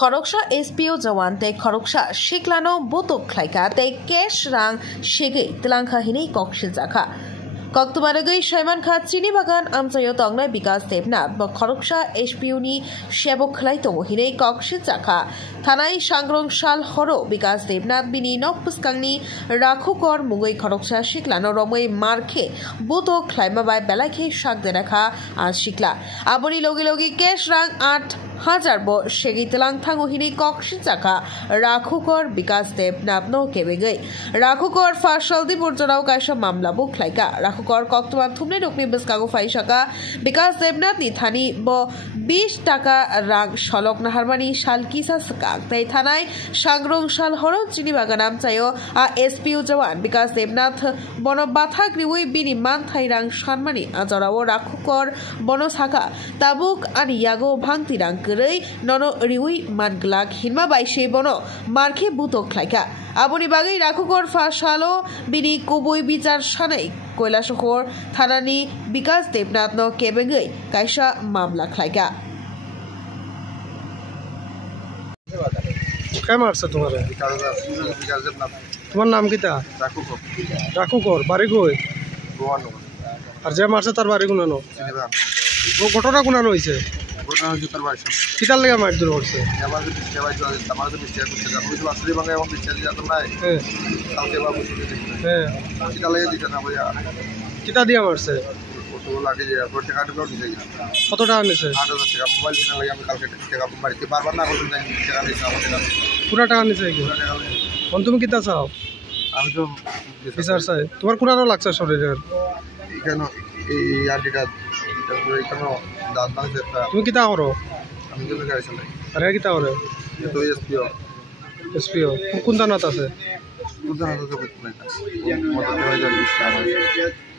খরকসা SPO জওয়ান te খরকসা শিকলানো বোতক খাইকা te কেশ রাং শেগে তেলাংখা হিনি কক্সিল জাখা কক্তবারগৈ সাইমান খা চিনি বাগান আমচাইও তংনাই বিকাশ দেবনাথ বা খরকসা এসপিউনি সেবক খালাই তমহিনে কক্সিল জাখা থানাই সাংগ্রং সাল হরো বিকাশ দেবনাথ বিনি নপুস্কাংনি রাখুকর মুগৈ খরকসা শিকলানো রমৈ মারখে বোতক খাইমাবাই বেলাখে শাক দেরাখা আজ শিকলা আবনি লগি লগি কেশ রাং 8,000 ब शेगी तलांग थांगुहिनी कक्सि जाखा राखुकर विकास देबनाथ नो केबेगै राखुकर फासलदि बुरजनाव कायसा मामला बुख्लाइका राखुकर कक्तमान थुमने रुकनि बिस्कागु फाइसाका विकास देबनाथ नि थानी ब 20 टाका रां सलक नाहारमानि साल किसा सकाक तै थानाय सांग्रं साल हरो चिनि बागानाम चायो आ एसपिउ जवान विकास देबनाथ बनो बाथा ग्रिवै बिनि मान थाइ रां सानमानि आजराव राखुकर बनो साका ताबुक आनि यागो भांति रां गरै ननो रिउइ मानग्लाक हिनमा बाइसे बनो मारखे बुतक खाइका आबनि बागै राखुकर फासालो बिनि कुबुइ बिचार सानै কৈলাসহর थानानि विकास देबनाथ नो केबेगै कायसा मामला खाइका क्या मारছে তোমার তোমার নাম কিতা রাখুকর বাড়ি কই আর যে মারছে তার বাড়ি কোনানো ও ঘটনা কোনানো হইছে কিতার লেগে মারধর করছে কিতা দিয়া মারছে কত টাকা নিছে পুরা টাকা নিছে কোন তুমি কিতা চাও আমি তো বিচার চাই তোমার কোনানো লাগছে শরীরের কেন এই আরটিটা দাঁত না তুমি কিতা করো আমি তো গাড়ি চালাই আরে কিতা করে তো এসপিও কোন থানাত আছে কোন জানা তো বলতে না মত দেওয়া যায়